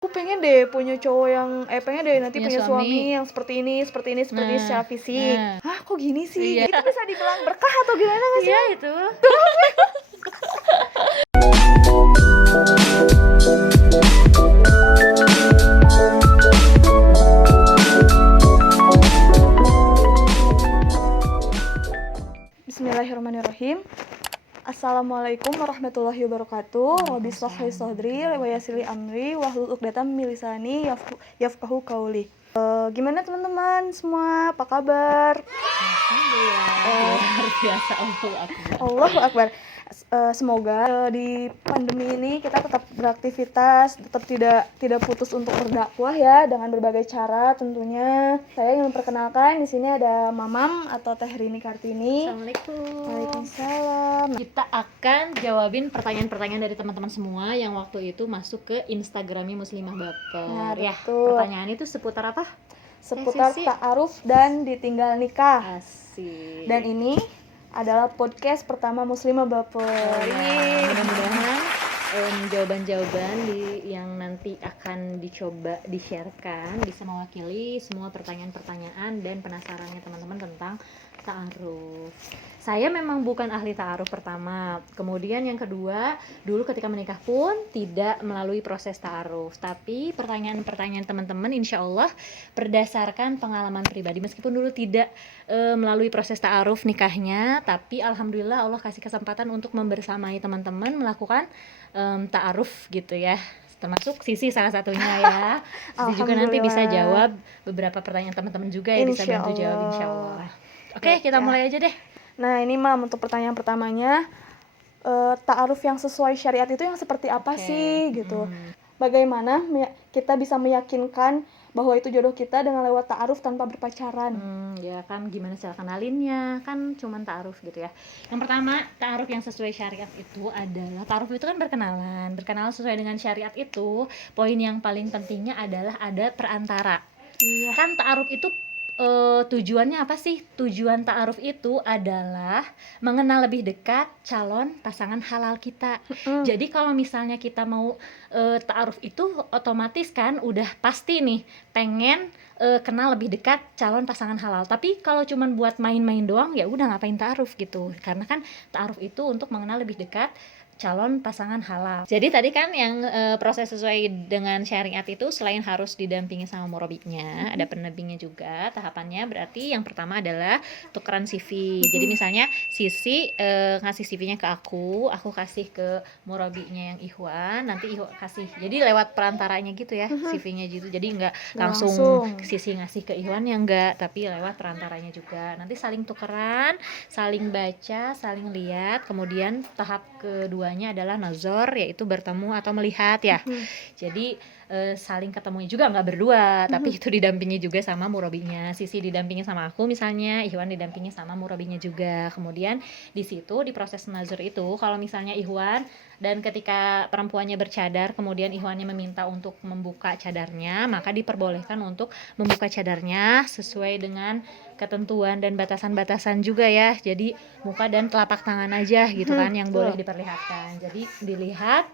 Aku pengen deh punya cowok yang pengen deh nanti punya suami yang seperti ini secara fisik. Hah, kok gini sih? Iya. Itu bisa dibilang berkah atau gimana nggak sih? Iya itu. Bismillahirrahmanirrahim. Assalamualaikum warahmatullahi wabarakatuh. Rabbi shrah li sadri wa yassir li amri wahlul 'uqdatam min lisani yafqahu qawli. Gimana teman-teman semua? Apa kabar? Alhamdulillah. Luar biasa. Allahu Akbar. Semoga di pandemi ini kita tetap beraktivitas, tetap tidak putus untuk berdakwah ya dengan berbagai cara tentunya. Saya ingin memperkenalkan di sini ada Mamam atau Teh Rini Kartini. Assalamualaikum. Waalaikumsalam. Kita akan jawabin pertanyaan-pertanyaan dari teman-teman semua yang waktu itu masuk ke Instagramnya Muslimah Baper. Nah, ya, betul. pertanyaan itu seputar apa? Seputar ta'aruf dan ditinggal nikah. Asik. Dan ini adalah podcast pertama Muslimah Baper. Mudah-mudahan jawaban-jawaban yang nanti akan dicoba di-sharekan bisa mewakili semua pertanyaan-pertanyaan dan penasarannya teman-teman tentang ta'aruf. Saya memang bukan ahli ta'aruf pertama. Kemudian yang kedua, dulu ketika menikah pun tidak melalui proses ta'aruf. Tapi pertanyaan-pertanyaan teman-teman insya Allah berdasarkan pengalaman pribadi. Meskipun dulu tidak melalui proses ta'aruf nikahnya, tapi alhamdulillah Allah kasih kesempatan untuk membersamai teman-teman melakukan ta'aruf gitu ya, termasuk Sisi salah satunya ya. Sisi juga nanti bisa jawab beberapa pertanyaan teman-teman juga ya, bisa bantu jawab insya Allah. Oke, kita mulai aja deh. Nah ini Mam, untuk pertanyaan pertamanya, ta'aruf yang sesuai syariat itu yang seperti apa sih gitu? Bagaimana kita bisa meyakinkan bahwa itu jodoh kita dengan lewat ta'aruf tanpa berpacaran? Ya kan, gimana cara kenalinnya, kan cuman ta'aruf gitu ya. Yang pertama, ta'aruf yang sesuai syariat itu adalah, ta'aruf itu kan berkenalan sesuai dengan syariat itu, poin yang paling pentingnya adalah ada perantara. Iya. Kan ta'aruf itu tujuannya apa sih? Tujuan ta'aruf itu adalah mengenal lebih dekat calon pasangan halal kita. Jadi kalau misalnya kita mau ta'aruf itu otomatis kan udah pasti nih pengen kenal lebih dekat calon pasangan halal. Tapi kalau cuman buat main-main doang ya udah ngapain ta'aruf gitu. Karena kan ta'aruf itu untuk mengenal lebih dekat calon pasangan halal. Jadi tadi kan yang proses sesuai dengan syariat itu selain harus didampingi sama murabbinya, ada pendampingnya juga. Tahapannya berarti yang pertama adalah tukeran CV. Jadi misalnya Sisi ngasih CV-nya ke aku kasih ke murabbinya yang Ikhwan, nanti Ikhwan kasih. Jadi lewat perantaranya gitu ya, CV-nya gitu. Jadi nggak langsung Sisi ngasih ke Ikhwan ya enggak, tapi lewat perantaranya juga. Nanti saling tukeran, saling baca, saling lihat. Kemudian tahap kedua adalah nazar, yaitu bertemu atau melihat ya. Jadi saling ketemunya juga nggak berdua, tapi itu didampingi juga sama murabbinya. Sisi didampingi sama aku misalnya, Ikhwan didampingi sama murabbinya juga. Kemudian di situ di proses nazar itu, kalau misalnya Ikhwan dan ketika perempuannya bercadar, kemudian Ikhwannya meminta untuk membuka cadarnya, maka diperbolehkan untuk membuka cadarnya sesuai dengan ketentuan dan batasan-batasan juga ya. Jadi muka dan telapak tangan aja gitu kan yang boleh diperlihatkan. Jadi dilihat,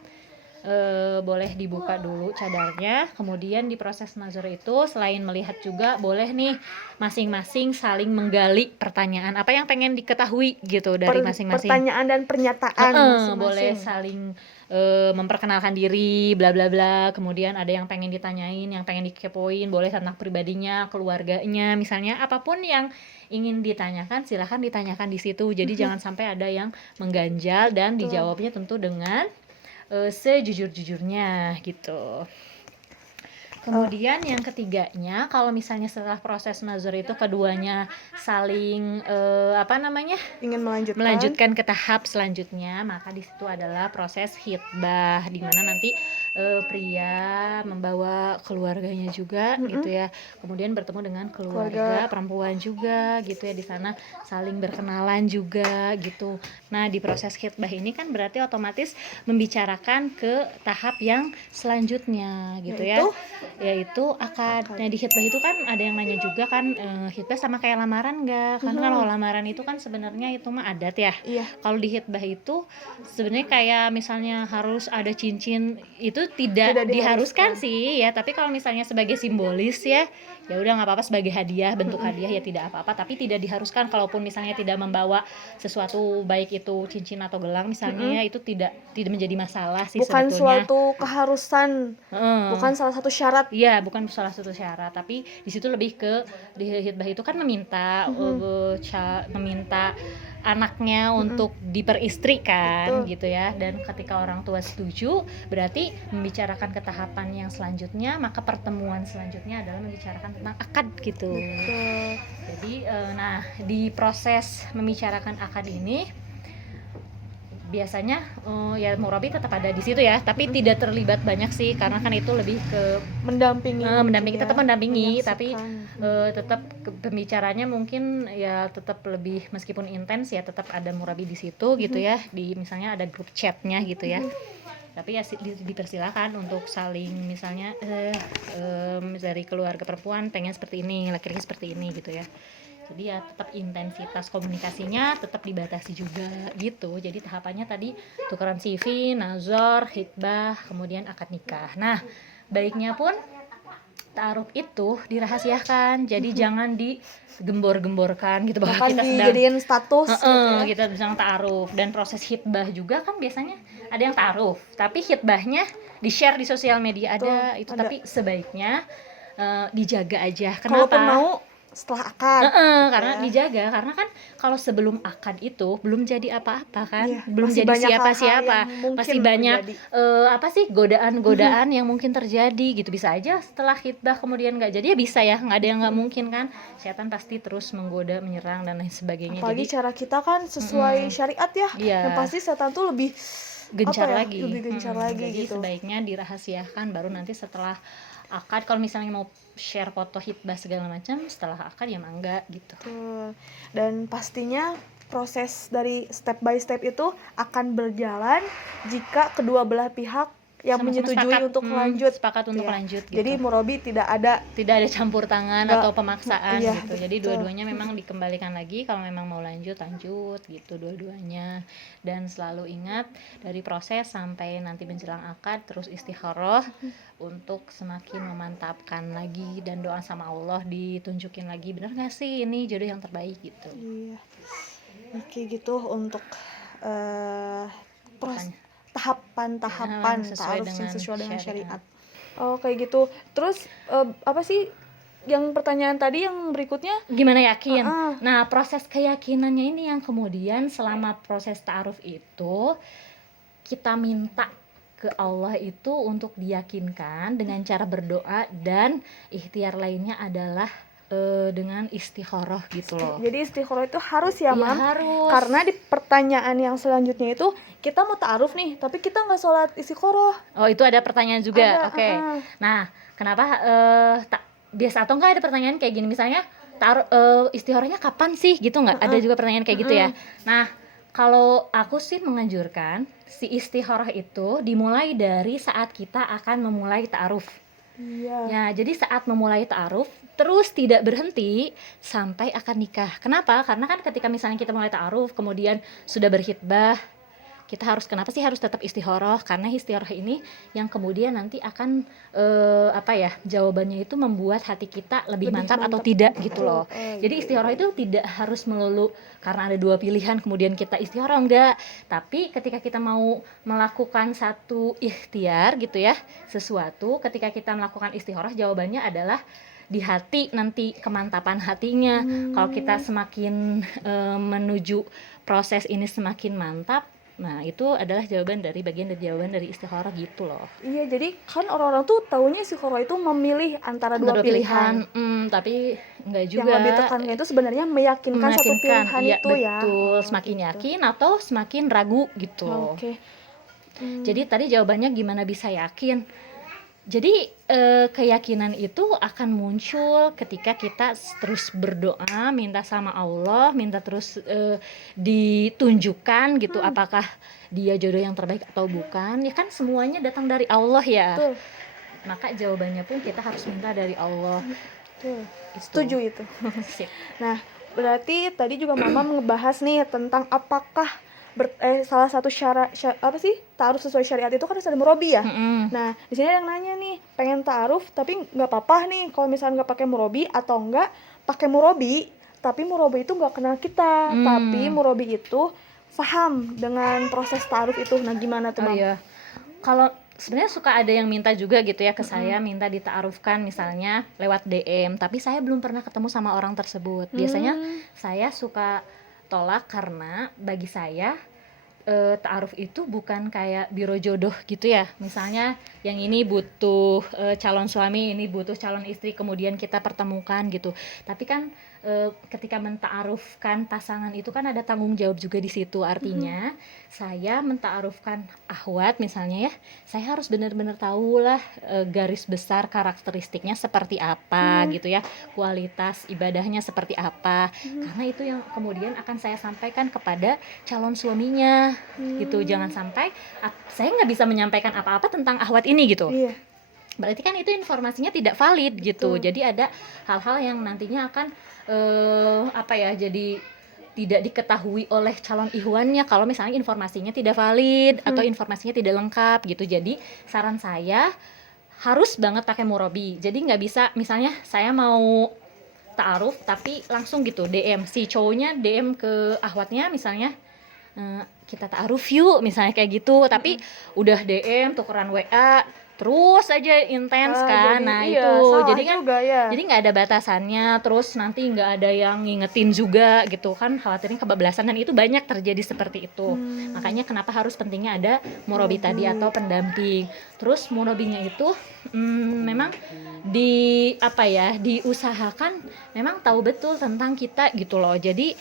boleh dibuka dulu cadarnya. Kemudian di proses nazar itu selain melihat juga boleh nih masing-masing saling menggali pertanyaan apa yang pengen diketahui gitu dari masing-masing. Pertanyaan dan pernyataan masing-masing. Boleh saling memperkenalkan diri bla bla bla. Kemudian ada yang pengen ditanyain, yang pengen dikepoin, boleh tentang pribadinya, keluarganya, misalnya apapun yang ingin ditanyakan silahkan ditanyakan di situ. Jadi jangan sampai ada yang mengganjal dan dijawabnya tentu dengan sejujur-jujurnya gitu. Kemudian yang ketiganya, kalau misalnya setelah proses nazar itu keduanya saling ingin melanjutkan ke tahap selanjutnya, maka di situ adalah proses khitbah, di mana nanti pria membawa keluarganya juga gitu ya. Kemudian bertemu dengan keluarga perempuan juga gitu ya, di sana saling berkenalan juga gitu. Nah, di proses khitbah ini kan berarti otomatis membicarakan ke tahap yang selanjutnya gitu ya. yaitu akad. Nah, di khitbah itu kan ada yang nanya juga kan, khitbah sama kayak lamaran nggak? Karena kalau lamaran itu kan sebenarnya itu mah adat ya. Iya. Kalau di khitbah itu sebenarnya kayak misalnya harus ada cincin, itu tidak Tidak diharuskan. diharuskan sih ya. Tapi kalau misalnya sebagai simbolis ya udah nggak apa-apa, sebagai hadiah, bentuk hadiah ya tidak apa-apa. Tapi tidak diharuskan, kalaupun misalnya tidak membawa sesuatu baik itu cincin atau gelang misalnya ya, itu tidak menjadi masalah sih Bukan sebetulnya. suatu keharusan, Heeh. bukan salah satu syarat. Iya, bukan salah satu syarat, tapi di situ lebih ke di khitbah itu kan meminta meminta anaknya untuk diperistrikan Betul. gitu ya. Dan ketika orang tua setuju, berarti membicarakan ke tahapan yang selanjutnya, maka pertemuan selanjutnya adalah membicarakan tentang akad gitu. Betul. Jadi nah, di proses membicarakan akad ini biasanya ya murabi tetap ada di situ ya, tapi tidak terlibat banyak sih, karena kan itu lebih ke Mendampingi. mendampingi, gitu ya, tetap mendampingi, menyaksikan. tapi tetap pembicaranya mungkin ya tetap lebih, meskipun intens ya tetap ada murabi di situ gitu ya, di misalnya ada grup chatnya gitu ya. Tapi ya dipersilakan untuk saling misalnya dari keluarga perempuan pengen seperti ini, laki-laki seperti ini gitu ya. Jadi ya tetap intensitas komunikasinya tetap dibatasi juga gitu. Jadi tahapannya tadi tukeran CV, nazar, khitbah, kemudian akad nikah. Nah, baiknya pun ta'aruf itu dirahasiakan. Jadi jangan digembor-gemborkan gitu, bahwa Bahkan kita sedang dijadiin status gitu ya. kita sedang ta'aruf. Dan proses khitbah juga kan biasanya ada yang ta'aruf, tapi khitbahnya di-share di sosial media ada itu, ada. tapi sebaiknya dijaga aja. Kalaupun Kenapa? mau setelah akad. Karena dijaga, karena kan kalau sebelum akad itu belum jadi apa-apa kan, Iya, belum masih jadi banyak siapa-siapa, hal-hal yang mungkin masih banyak terjadi. godaan-godaan yang mungkin terjadi gitu. Bisa aja setelah khitbah kemudian nggak jadi, ya bisa ya, nggak ada yang nggak mungkin kan. Setan pasti terus menggoda, menyerang dan lain sebagainya. Apalagi Jadi cara kita kan sesuai syariat ya. Iya. Yang pasti setan tuh lebih gencar apa ya, lagi. lebih gencar lagi Jadi gitu. sebaiknya dirahasiakan, baru nanti setelah akad kalau misalnya mau share foto khitbah segala macam, setelah akad ya mangga gitu. Betul. Dan pastinya proses dari step by step itu akan berjalan jika kedua belah pihak yang Sama-sama menyetujui sepakat, untuk lanjut. sepakat untuk Ya. lanjut gitu. Jadi murabi tidak ada Tidak ada campur tangan Nggak, atau pemaksaan iya, gitu. Jadi betul. dua-duanya memang dikembalikan lagi, kalau memang mau lanjut gitu dua-duanya. Dan selalu ingat dari proses sampai nanti menjelang akad terus istikharah untuk semakin memantapkan lagi, dan doa sama Allah ditunjukin lagi, benar nggak sih ini jodoh yang terbaik gitu. Iya. Oke gitu untuk tahapan-tahapan Sesuai ta'aruf yang sesuai dengan syariat. syariat. Oh kayak gitu. Terus apa sih yang pertanyaan tadi yang berikutnya? Gimana yakin? Heeh. Nah, proses keyakinannya ini yang kemudian selama proses ta'aruf itu kita minta ke Allah itu untuk diyakinkan dengan cara berdoa, dan ikhtiar lainnya adalah dengan istikharah gitu loh. Jadi istikharah itu harus ya, Iya, Mam. harus. Karena di pertanyaan yang selanjutnya itu kita mau ta'aruf nih, tapi kita nggak sholat istikharah. Oh, itu ada pertanyaan juga. Ada, Oke. Nah, kenapa biasa atau enggak ada pertanyaan kayak gini, misalnya istikharahnya kapan sih gitu, nggak? Ada juga pertanyaan kayak gitu ya. Nah, kalau aku sih menganjurkan si istikharah itu dimulai dari saat kita akan memulai ta'aruf. Iya. Ya, jadi saat memulai ta'aruf terus tidak berhenti sampai akad nikah. Kenapa? Karena kan ketika misalnya kita mulai ta'aruf kemudian sudah berkhitbah, kita kenapa sih harus tetap istikharah? Karena istikharah ini yang kemudian nanti akan jawabannya itu membuat hati kita lebih mantap atau tidak gitu loh. Jadi istikharah itu tidak harus melulu karena ada dua pilihan kemudian kita istikharah, enggak. Tapi ketika kita mau melakukan satu ikhtiar gitu ya, sesuatu, ketika kita melakukan istikharah jawabannya adalah di hati, nanti kemantapan hatinya. Kalau kita semakin menuju proses ini semakin mantap, nah itu adalah bagian dari jawaban dari istikharah gitu loh. Iya, jadi kan orang-orang tuh taunya istikharah itu memilih antara dua pilihan. Tapi enggak juga. Yang lebih tekannya itu sebenarnya meyakinkan satu pilihan iya, itu ya. Betul, semakin yakin atau semakin ragu gitu. Oke. Jadi tadi jawabannya gimana bisa yakin? Jadi keyakinan itu akan muncul ketika kita terus berdoa, minta sama Allah, minta terus ditunjukkan gitu apakah dia jodoh yang terbaik atau bukan. Ya kan semuanya datang dari Allah ya. Betul. maka jawabannya pun kita harus minta dari Allah. Betul. Itu. Setuju itu. Sip. Nah, berarti tadi juga Mama ngebahas nih tentang apakah salah satu apa sih ta'aruf sesuai syariat itu kan harus ada murabi ya. Nah, di sini ada yang nanya nih, pengen ta'aruf tapi nggak apa-apa nih kalau misalnya nggak pakai murabi atau nggak pakai murabi, tapi murabi itu nggak kenal kita, tapi murabi itu paham dengan proses ta'aruf itu. Nah, gimana tuh, Mam? Iya. Kalau sebenarnya suka ada yang minta juga gitu ya ke saya, minta dita'arufkan misalnya lewat DM, tapi saya belum pernah ketemu sama orang tersebut. Biasanya saya suka tolak karena bagi saya ta'aruf itu bukan kayak biro jodoh gitu ya. Misalnya yang ini butuh calon suami, ini butuh calon istri, kemudian kita pertemukan gitu. Tapi kan ketika menta'arufkan pasangan itu kan ada tanggung jawab juga di situ. Artinya saya menta'arufkan ahwat misalnya ya, saya harus benar-benar tahu lah garis besar karakteristiknya seperti apa gitu ya, kualitas ibadahnya seperti apa, karena itu yang kemudian akan saya sampaikan kepada calon suaminya gitu. Jangan sampai saya nggak bisa menyampaikan apa-apa tentang ahwat ini gitu. Iya. Berarti kan itu informasinya tidak valid gitu. Betul. Jadi ada hal-hal yang nantinya akan jadi tidak diketahui oleh calon ihwannya kalau misalnya informasinya tidak valid atau informasinya tidak lengkap gitu. Jadi saran saya harus banget pakai murabi. Jadi nggak bisa misalnya saya mau ta'aruf tapi langsung gitu DM, si cowoknya DM ke ahwatnya misalnya, kita ta'aruf yuk misalnya kayak gitu, tapi udah DM tukeran WA terus aja intens kan. Jadi, nah iya, itu salah jadi kan juga ya. jadi nggak ada batasannya, terus nanti nggak ada yang ngingetin juga gitu kan, khawatirnya kebablasan, dan itu banyak terjadi seperti itu. Makanya kenapa harus pentingnya ada murabi tadi atau pendamping. Terus murabinya itu memang diusahakan memang tahu betul tentang kita gitu loh. Jadi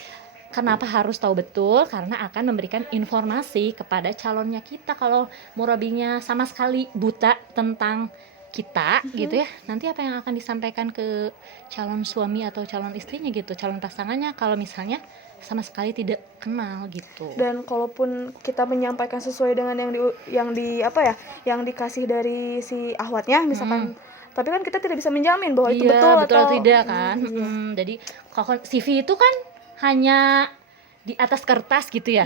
kenapa harus tahu betul? Karena akan memberikan informasi kepada calonnya kita. Kalau murabinya sama sekali buta tentang kita gitu ya, nanti apa yang akan disampaikan ke calon suami atau calon istrinya gitu, calon pasangannya, kalau misalnya sama sekali tidak kenal gitu. Dan kalaupun kita menyampaikan sesuai dengan yang dikasih dari si ahwatnya misalkan, tapi kan kita tidak bisa menjamin bahwa itu betul atau tidak kan. Jadi kalau CV itu kan hanya di atas kertas gitu ya.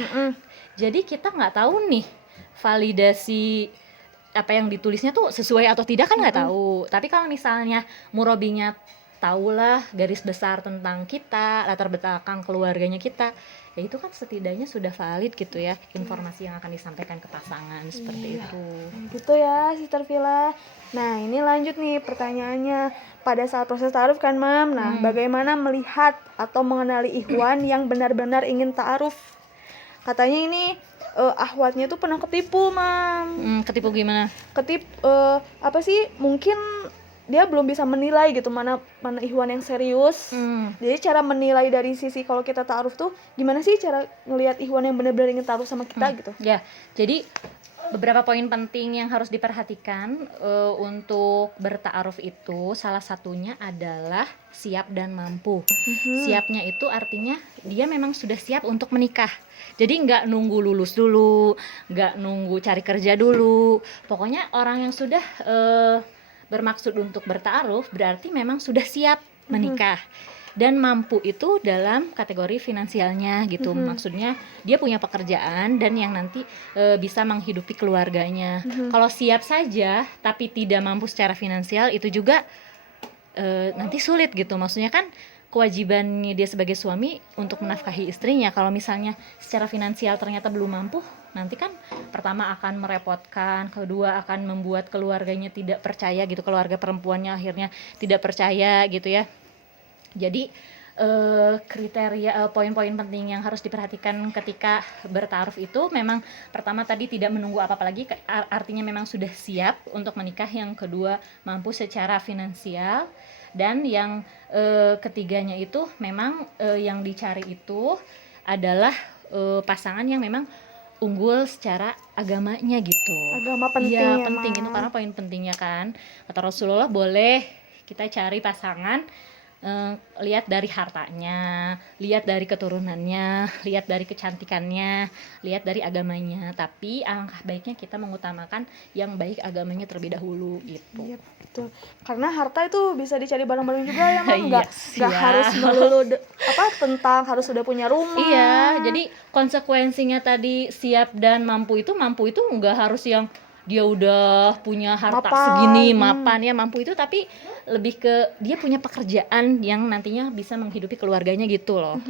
Jadi kita nggak tahu nih validasi apa yang ditulisnya tuh sesuai atau tidak kan nggak tahu. Tapi kalau misalnya murabinya tahulah garis besar tentang kita, latar belakang keluarganya kita, ya itu kan setidaknya sudah valid gitu ya informasi yang akan disampaikan ke pasangan seperti itu. Gitu ya, Sister Villa. Nah, ini lanjut nih pertanyaannya. Pada saat proses ta'aruf kan, Mam. Nah, bagaimana melihat atau mengenali ikhwan yang benar-benar ingin ta'aruf? Katanya ini ahwatnya tuh pernah ketipu, Mam. Ketipu gimana? Mungkin dia belum bisa menilai gitu mana ikhwan yang serius. Jadi cara menilai dari sisi kalau kita ta'aruf tuh gimana sih cara ngelihat ikhwan yang benar-benar ingin ta'aruf sama kita gitu? Ya, jadi beberapa poin penting yang harus diperhatikan untuk berta'aruf itu, salah satunya adalah siap dan mampu. Siapnya itu artinya dia memang sudah siap untuk menikah. Jadi nggak nunggu lulus dulu, nggak nunggu cari kerja dulu. Pokoknya orang yang sudah bermaksud untuk berta'aruf berarti memang sudah siap menikah. Dan mampu itu dalam kategori finansialnya gitu. Maksudnya dia punya pekerjaan dan yang nanti bisa menghidupi keluarganya. Kalau siap saja tapi tidak mampu secara finansial, itu juga nanti sulit gitu. Maksudnya kan kewajibannya dia sebagai suami untuk menafkahi istrinya. Kalau misalnya secara finansial ternyata belum mampu, nanti kan pertama akan merepotkan, kedua akan membuat keluarganya tidak percaya gitu, keluarga perempuannya akhirnya tidak percaya gitu ya. Jadi kriteria poin-poin penting yang harus diperhatikan ketika berta'aruf itu memang pertama tadi tidak menunggu apa-apa lagi, artinya memang sudah siap untuk menikah. Yang kedua mampu secara finansial, dan yang ketiganya itu memang yang dicari itu adalah pasangan yang memang unggul secara agamanya gitu. Agama penting ya, ya, penting Mam. itu karena poin pentingnya kan. Kata Rasulullah, boleh kita cari pasangan lihat dari hartanya, lihat dari keturunannya, lihat dari kecantikannya, lihat dari agamanya. Tapi alangkah baiknya kita mengutamakan yang baik agamanya terlebih dahulu gitu. Iya betul. Karena harta itu bisa dicari bareng-bareng juga ya Mam, nggak Iya, harus melulu tentang harus sudah punya rumah. Iya, jadi konsekuensinya tadi siap dan mampu itu nggak harus yang dia udah punya harta Mapan, segini, mapan ya mampu itu, tapi lebih ke dia punya pekerjaan yang nantinya bisa menghidupi keluarganya gitu loh.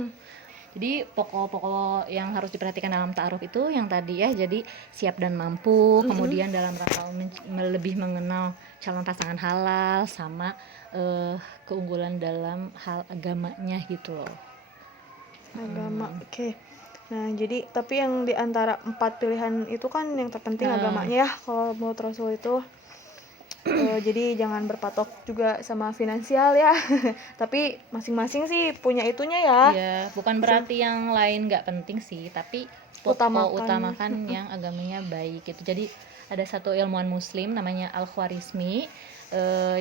Jadi pokok-pokok yang harus diperhatikan dalam ta'aruf itu yang tadi ya, jadi siap dan mampu, kemudian dalam rangka lebih mengenal calon pasangan halal, sama keunggulan dalam hal agamanya gitu loh. agama. Oke. Nah, jadi tapi yang di antara 4 pilihan itu kan yang terpenting agamanya ya kalau menurut Rasul itu. Jadi jangan berpatok juga sama finansial ya. Tapi masing-masing sih punya itunya ya. Iya, bukan berarti yang lain nggak penting sih, tapi utamakan yang agamanya baik gitu. Jadi ada satu ilmuwan muslim namanya Al-Khwarizmi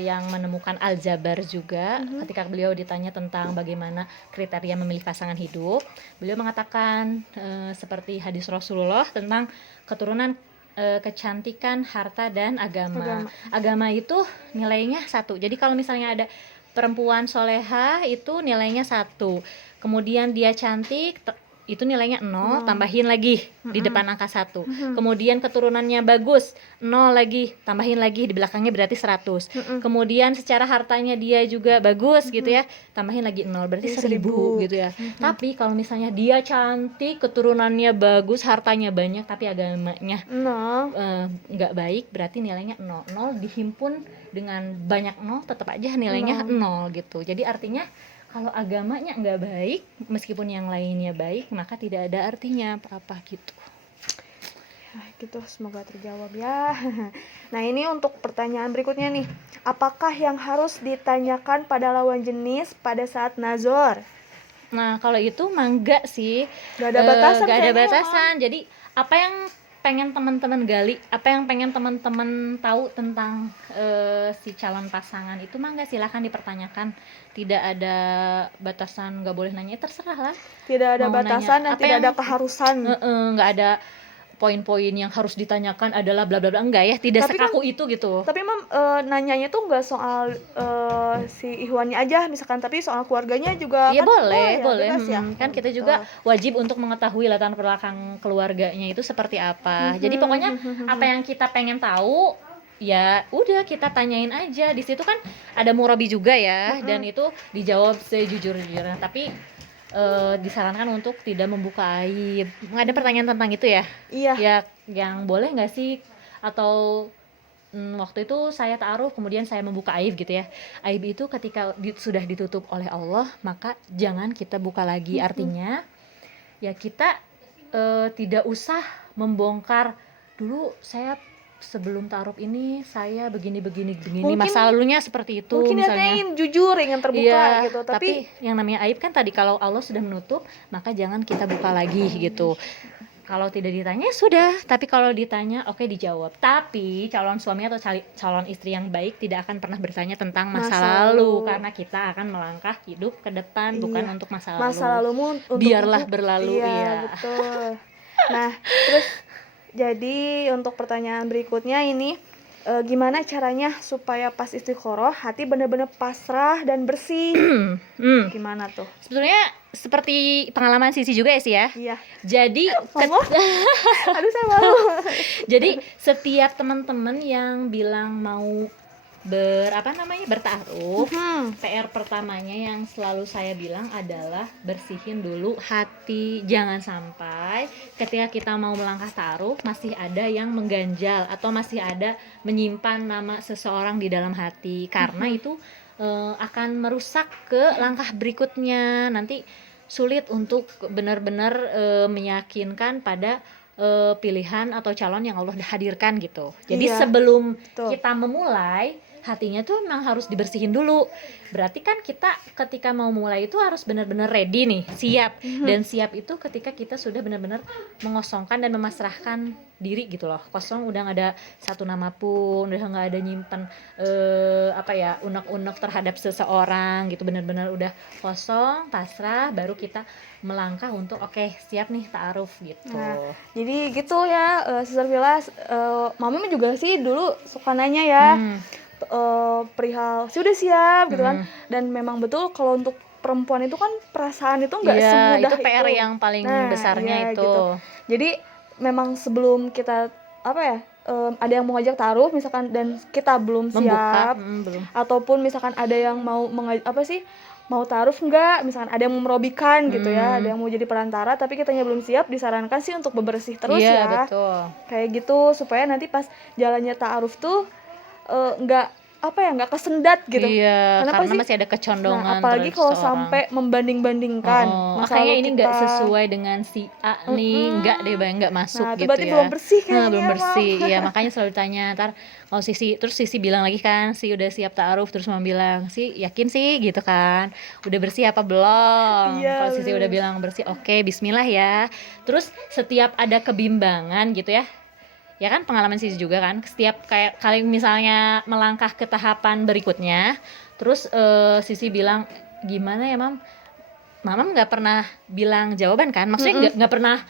yang menemukan Al-Jabar juga. Ketika beliau ditanya tentang bagaimana kriteria memilih pasangan hidup, beliau mengatakan seperti hadis Rasulullah tentang keturunan, kecantikan, harta, dan agama. Agama itu nilainya 1. Jadi kalau misalnya ada perempuan soleha itu nilainya 1, kemudian dia cantik itu nilainya 0, tambahin lagi di depan angka 1. Kemudian keturunannya bagus, 0 lagi, tambahin lagi di belakangnya berarti 100. Kemudian secara hartanya dia juga bagus gitu ya, tambahin lagi 0 berarti 1000 gitu ya. Tapi kalau misalnya dia cantik, keturunannya bagus, hartanya banyak tapi agamanya nggak baik, berarti nilainya 0. 0 dihimpun dengan banyak 0 tetap aja nilainya 0 gitu. Jadi artinya kalau agamanya nggak baik, meskipun yang lainnya baik, maka tidak ada artinya apa-apa gitu. Ya, gitu, semoga terjawab ya. Nah, ini untuk pertanyaan berikutnya nih. Apakah yang harus ditanyakan pada lawan jenis pada saat nazar? Nah, kalau itu enggak sih. Gak ada batasan. Gak ada batasan. Jadi, apa yang pengen teman-teman gali, apa yang pengen teman-teman tahu tentang si calon pasangan itu enggak, silahkan dipertanyakan. Tidak ada batasan, nggak boleh nanya, terserah lah. Tidak ada mau batasan nanya, dan tidak ada keharusan. Nggak ada poin-poin yang harus ditanyakan adalah bla bla bla, enggak ya, tidak Tapi sekaku itu gitu. Tapi Mam, nanyanya tuh nggak soal si Ihwannya aja misalkan, tapi soal keluarganya juga. Iya, kan boleh. Ya? Kan kita juga wajib untuk mengetahui latar belakang keluarganya itu seperti apa. Jadi pokoknya apa yang kita pengen tahu, ya udah kita tanyain aja. Di situ kan ada murabi juga ya, dan itu dijawab sejujur-jujurnya. Tapi disarankan untuk tidak membuka aib. Ada pertanyaan tentang itu ya? Iya. Ya, yang boleh nggak sih? Atau waktu itu saya ta'aruf kemudian saya membuka aib gitu ya. Aib itu ketika sudah ditutup oleh Allah, maka jangan kita buka lagi. Artinya ya kita tidak usah membongkar dulu saya sebelum ta'aruf ini saya begini mungkin, masa lalunya seperti itu mungkin misalnya. Ingin jujur, ingin terbuka gitu, tapi yang namanya aib kan tadi kalau Allah sudah menutup, maka jangan kita buka lagi gitu. Kalau tidak ditanya sudah, tapi kalau ditanya oke, dijawab. Tapi calon suami atau calon istri yang baik tidak akan pernah bertanya tentang masa lalu, karena kita akan melangkah hidup ke depan, bukan untuk masa lalu. Masa lalumu untuk biarlah berlalu. Iya, betul. Nah, terus jadi untuk pertanyaan berikutnya ini, gimana caranya supaya pas istiqoroh hati benar-benar pasrah dan bersih? Gimana tuh? Sebetulnya seperti pengalaman Sisi juga ya sih ya. Iya. Jadi aduh saya malu. Jadi setiap teman-teman yang bilang mau berta'aruf, PR pertamanya yang selalu saya bilang adalah bersihin dulu hati. Jangan sampai ketika kita mau melangkah ta'aruf masih ada yang mengganjal atau masih ada menyimpan nama seseorang di dalam hati, karena itu akan merusak ke langkah berikutnya. Nanti sulit untuk benar-benar meyakinkan pada pilihan atau calon yang Allah hadirkan gitu. Jadi sebelum kita memulai, hatinya tuh memang harus dibersihin dulu. Berarti kan kita ketika mau mulai itu harus benar-benar ready nih, siap. Dan siap itu ketika kita sudah benar-benar mengosongkan dan memasrahkan diri gitu loh. Kosong, udah nggak ada satu nama pun, udah nggak ada nyimpen unek-unek terhadap seseorang gitu. Benar-benar udah kosong, pasrah, baru kita melangkah untuk oke, siap nih ta'aruf gitu. Nah, jadi gitu ya, Sister Villa, Mami juga sih dulu suka nanya ya, perihal sih udah siap gitu kan. Dan memang betul kalau untuk perempuan itu kan perasaan itu nggak semudah itu PR yang paling besarnya itu. Gitu. Jadi memang sebelum kita ada yang mau ngajak ta'aruf misalkan dan kita belum siap, belum. Ataupun misalkan ada yang mau mau ta'aruf enggak, misalkan ada yang mau merobikan gitu ya, ada yang mau jadi perantara tapi kitanya belum siap, disarankan sih untuk bebersih terus ya. Betul. Kayak gitu supaya nanti pas jalannya ta'aruf tuh nggak kesendat gitu. Karena masih ada kecondongan. Apalagi kalau sampai membanding-bandingkan. Makanya ini nggak sesuai dengan si A nih, nggak masuk itu gitu berarti ya. belum bersih kayaknya. Belum bersih, ya makanya selalu ditanya. Ntar kalau Sisi bilang lagi kan, si udah siap ta'aruf, terus Mama bilang, si yakin sih gitu kan, udah bersih apa belum? Kalau Sisi udah bilang bersih, oke, Bismillah ya. Terus setiap ada kebimbangan gitu ya kan, pengalaman Sisi juga kan, setiap kayak kali misalnya melangkah ke tahapan berikutnya, terus Sisi bilang gimana ya Mama nggak pernah bilang jawaban kan, maksudnya nggak pernah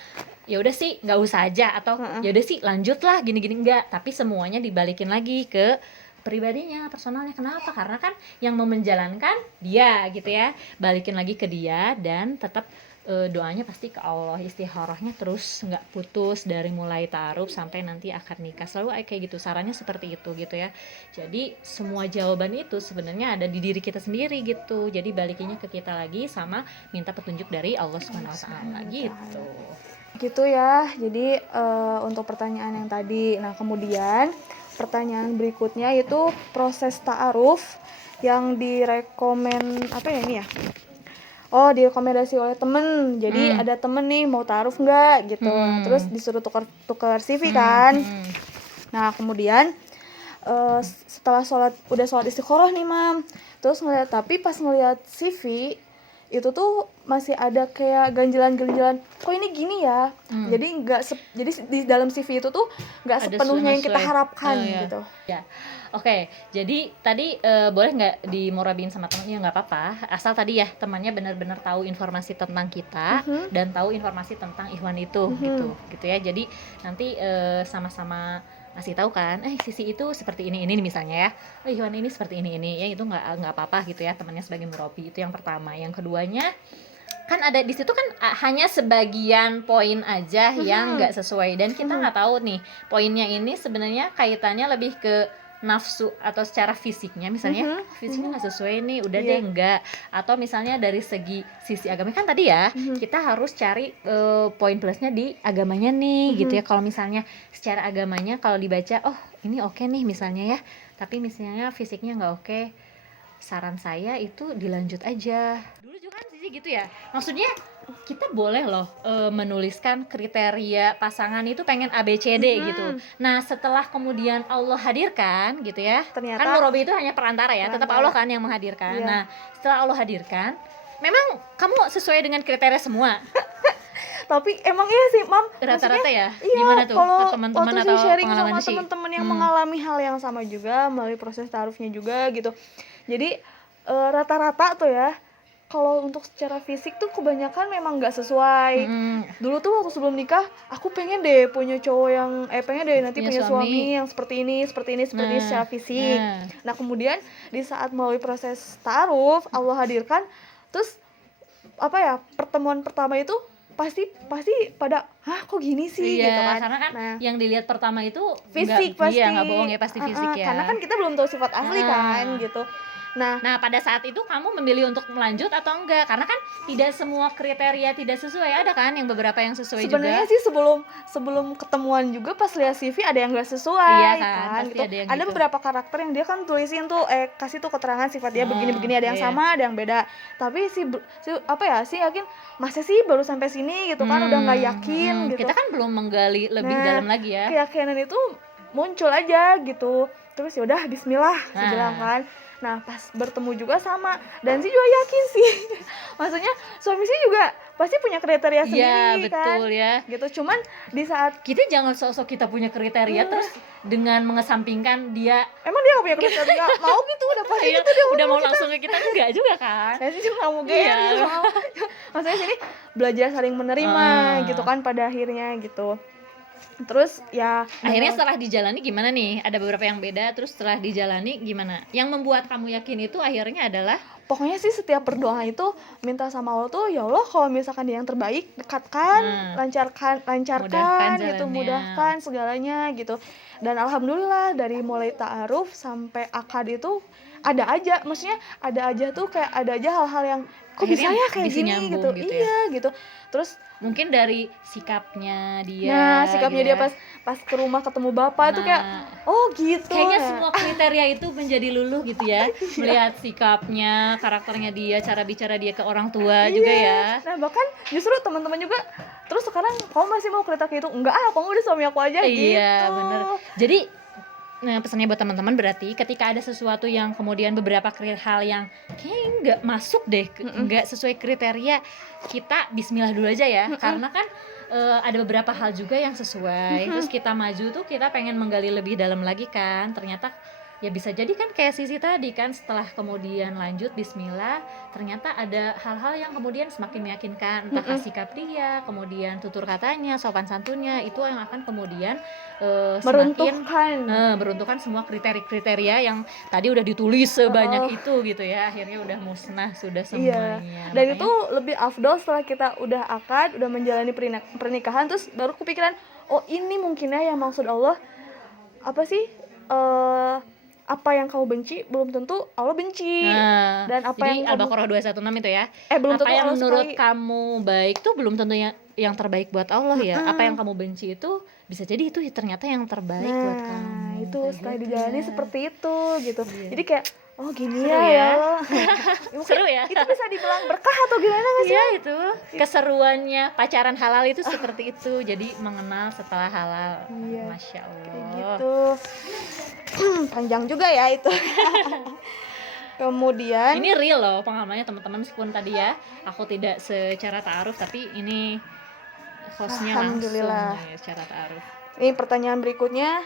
ya udah sih nggak usah aja atau ya udah sih lanjutlah gini-gini, enggak, tapi semuanya dibalikin lagi ke pribadinya, personalnya. Kenapa? Karena kan yang mau menjalankan dia gitu ya, balikin lagi ke dia dan tetap doanya pasti ke Allah, istikharahnya terus nggak putus dari mulai ta'aruf sampai nanti akad nikah, selalu kayak gitu, sarannya seperti itu gitu ya. Jadi semua jawaban itu sebenarnya ada di diri kita sendiri gitu, jadi balikinnya ke kita lagi sama minta petunjuk dari Allah SWT gitu ya. Jadi untuk pertanyaan yang tadi, nah kemudian pertanyaan berikutnya itu proses ta'aruf yang direkomend direkomendasi oleh temen. Jadi ada temen nih mau ta'aruf nggak gitu, terus disuruh tukar CV kan. Nah kemudian setelah udah sholat istikharah nih terus pas ngeliat CV itu tuh masih ada kayak ganjilan-ganjilan, kok ini gini ya. Jadi jadi di dalam CV itu tuh nggak sepenuhnya yang kita harapkan gitu ya. Oke, jadi tadi boleh nggak dimurabiin sama temennya, nggak apa-apa, asal tadi ya temannya benar-benar tahu informasi tentang kita dan tahu informasi tentang Ikhwan itu gitu ya. Jadi nanti sama-sama ngasih tahu kan, Sisi itu seperti ini misalnya ya, Ikhwan ini seperti ini ya, itu nggak apa-apa gitu ya, temannya sebagai murabi. Itu yang pertama. Yang keduanya kan ada di situ kan hanya sebagian poin aja yang nggak sesuai, dan kita nggak tahu nih poinnya ini sebenarnya kaitannya lebih ke nafsu atau secara fisiknya, misalnya fisiknya nggak sesuai nih, udah deh enggak, atau misalnya dari sisi agama kan tadi ya, kita harus cari poin plusnya di agamanya nih gitu ya. Kalau misalnya secara agamanya kalau dibaca ini oke nih misalnya ya, tapi misalnya fisiknya nggak oke, saran saya itu dilanjut aja dulu juga kan Sisi gitu ya. Maksudnya kita boleh loh menuliskan kriteria pasangan itu pengen ABCD gitu. Nah setelah kemudian Allah hadirkan gitu ya, ternyata kan murabi itu hanya perantara ya, tetap Allah kan yang menghadirkan. Nah setelah Allah hadirkan, memang kamu sesuai dengan kriteria semua. Tapi emang iya sih rata-rata ya. Gimana tuh teman-teman atau sharing pengalaman sama teman-teman yang mengalami hal yang sama juga melalui proses ta'arufnya juga gitu. Jadi rata-rata tuh ya, kalau untuk secara fisik tuh kebanyakan memang nggak sesuai. Dulu tuh waktu sebelum nikah, aku pengen deh punya cowok yang pengen deh nanti punya suami yang seperti ini secara fisik. Nah kemudian di saat melalui proses ta'aruf, Allah hadirkan, terus pertemuan pertama itu pasti pada kok gini sih gitu kan. Karena kan yang dilihat pertama itu fisik pasti. Iya, nggak bohong ya, pasti fisik ya. Karena kan kita belum tahu sifat asli kan gitu. Nah pada saat itu kamu memilih untuk melanjut atau enggak? Karena kan tidak semua kriteria tidak sesuai, ada kan yang beberapa yang sesuai sebenarnya juga. Sih sebelum ketemuan juga pas lihat CV ada yang nggak sesuai. Iya kan gitu. Ada gitu. beberapa karakter yang dia kan tulisin tuh kasih tuh keterangan sifat dia begini-begini, ada yang sama ada yang beda. Tapi sih yakin masa sih baru sampai sini gitu kan, udah nggak yakin gitu. Kita kan belum menggali lebih dalam lagi ya. Keyakinan itu muncul aja gitu. terus ya udah Bismillah saya Nah. bilang kan. Nah pas bertemu juga sama, dan sih juga yakin sih maksudnya suami sih juga pasti punya kriteria Iya, sendiri kan betul ya. gitu. Cuman di saat Kita jangan sok-sok kita punya kriteria terus dengan mengesampingkan dia emang dia gak punya kriteria mau gitu udah pasti ya, gitu dia udah mau langsung ke kita enggak juga kan. saya sih cuma mau Iya. gitu maksudnya sini belajar saling menerima gitu kan pada akhirnya gitu. Terus ya Akhirnya setelah dijalani gimana nih? Ada beberapa yang beda, terus setelah dijalani gimana? Yang membuat kamu yakin itu akhirnya adalah pokoknya sih setiap berdoa itu minta sama Allah tuh, ya Allah kalau misalkan dia yang terbaik dekatkan, lancarkan Mudahkan gitu, jalannya. mudahkan segalanya gitu. Dan alhamdulillah dari mulai ta'aruf sampai akad itu ada aja, maksudnya ada aja tuh kayak ada aja hal-hal yang kok bisa Akhirnya ya kayak bisa gini nyambung gitu, gitu ya. iya gitu. Terus mungkin dari sikapnya dia. nah sikapnya gitu dia ya. pas ke rumah ketemu bapak tuh kayak Nah, oh gitu kayaknya ya. semua kriteria itu menjadi luluh gitu ya. Melihat sikapnya, karakternya dia, cara bicara dia ke orang tua juga ya. Nah bahkan justru teman-teman juga terus sekarang kamu masih mau kriteria itu enggak kamu udah suami aku aja gitu. Iya, bener. Jadi pesannya buat teman-teman berarti ketika ada sesuatu yang kemudian beberapa hal yang kayaknya nggak masuk deh, nggak sesuai kriteria, kita Bismillah dulu aja ya. Karena kan ada beberapa hal juga yang sesuai. Terus kita maju tuh kita pengen menggali lebih dalam lagi kan. Ternyata ya bisa jadi kan kayak Sisi tadi kan, setelah kemudian lanjut Bismillah, ternyata ada hal-hal yang kemudian semakin meyakinkan, entah sikap dia, kemudian tutur katanya, sopan santunnya, itu yang akan kemudian semakin meruntuhkan semua kriteria yang tadi udah ditulis sebanyak itu gitu ya, akhirnya udah musnah sudah semuanya. Iya. Dan itu lebih afdol setelah kita udah akad, udah menjalani pernikahan, terus baru kepikiran, oh ini mungkinnya yang maksud Allah apa sih? Apa yang kamu benci belum tentu Allah benci. Dan apa jadi yang Al-Baqarah 216 itu ya. belum apa tentu yang Allah menurut sukai. kamu baik tuh belum tentu yang terbaik buat Allah ya. Apa yang kamu benci itu bisa jadi itu ternyata yang terbaik buat kamu. Nah, itu Kayak setelah gitu dijalani ya. seperti itu gitu. Jadi kayak oh gini Seru ya. ya. Mungkin Seru ya. itu bisa dibilang berkah atau gimana nggak sih? Iya itu keseruannya pacaran halal itu seperti itu. Jadi mengenal setelah halal. Iya. Masya Allah. Kayak gitu. Panjang juga ya itu. Kemudian Ini real loh pengalamannya teman-teman, meskipun tadi ya aku tidak secara ta'aruf, tapi ini hostnya langsung Alhamdulillah. ya, secara ta'aruf. Ini pertanyaan berikutnya,